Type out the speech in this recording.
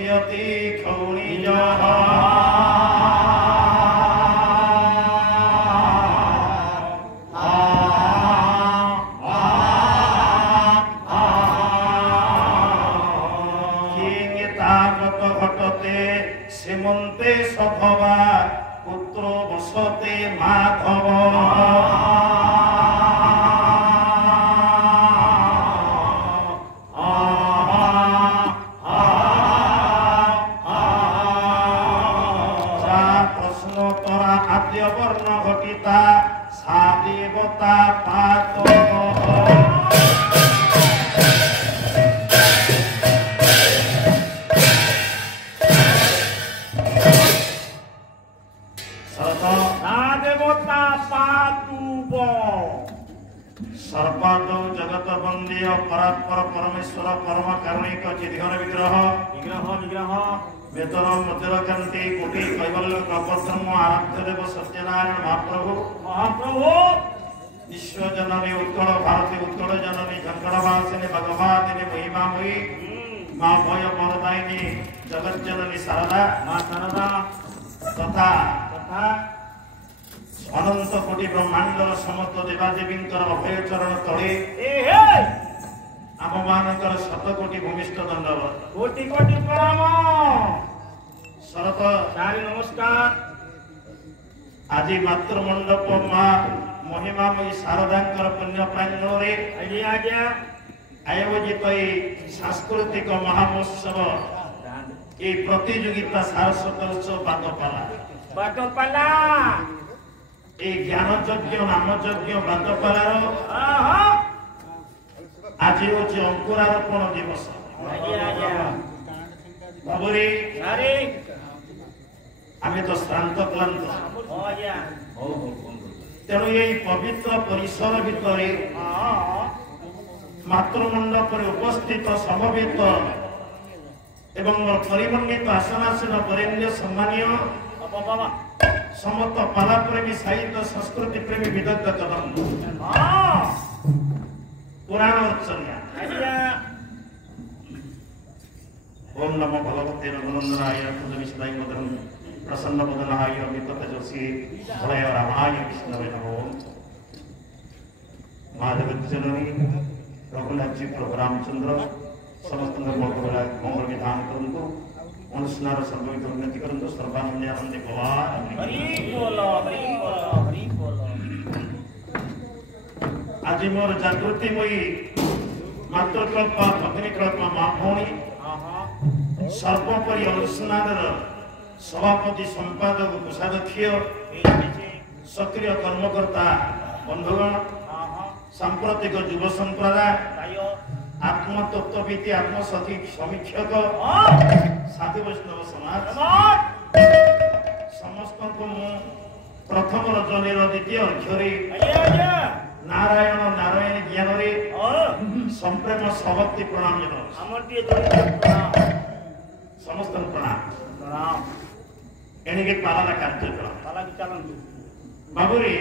बक्ष्यति खौणिजः घटते सीमंते सभवा पुत्र बसते माधव प्रश्नोत्तरा आद्य वर्ण घटिता सा देवता पात सर्वादौ जगत वंद्य परात्पर परमेश्वर परम कारुणिक चिद्घन विग्रह वेदर मध्यकांति कोटि कैवल्य कल्पधर्म आराध्य देव सत्यनारायण महाप्रभु विश्व जननी उत्कल भारती उत्कल जननी झंकड़वासिनी भगवती महिमामयी माँ भय वरदायिनी जगत जननी शारदा माँ शारदा तथा अनंत कोटि ब्रह्मांडर समस्त देवादेवींकर अभय चरण तले आम मानकर शत कोटि भूमिष्ठ दंडवत कोटि कोटि प्रणाम शरत सारी नमस्कार आज मातृ मंडप माँ महिमामयी शारदांकर पुण्य प्रांगणरे आयोजित सांस्कृतिक महामहोत्सव ये प्रतियोगिता सारस्वत उत्सव बादपाला ज्ञान यज्ञ नाम यज्ञ बादपालार आज हूँ अंकुरारोपण दिवस बाबुरी आम तो श्रांत क्लांत तेणु ये पवित्र परिसर भितर मातृमंडप उपस्थित समवेत एवं परिमंडित आसनासीन वरेण्य सम्मानीय समस्त पाला प्रेमी साहित्य संस्कृति प्रेमी विदग्ध कदम पुराण ओम नमो भगवते रघुनंदनाय विष्णाय मदन प्रसन्न वदनाय अमित तेजस्वी भय रामाय विष्णवे नमो माधव जननी रघुनाथ जी प्रभु रामचंद्र समस्त मंगल विधान करंतु मनुष्यनार सर्वविध उन्नति करंतु सर्वानंद भगवान आज मोर जागृतिमयी मातृकल्प भगिनीकल्प माँ भौणी सर्वोपरि अनुष्ठान सभापति संपादक कोषाध्यक्ष सक्रिय कर्मकर्ता बंधुगण सांप्रतिक युव संप्रदाय आत्मतत्वविद आत्मसखी समीक्षक साधु वैष्णव समाज समस्त को प्रथम रजनी द्वितीय अक्षरे नारायण नारायण ज्ञान संप्रेम सभक्ति प्रणाम समस्त प्रणाम एणिके पालना कार्यक्रम बाबुरी।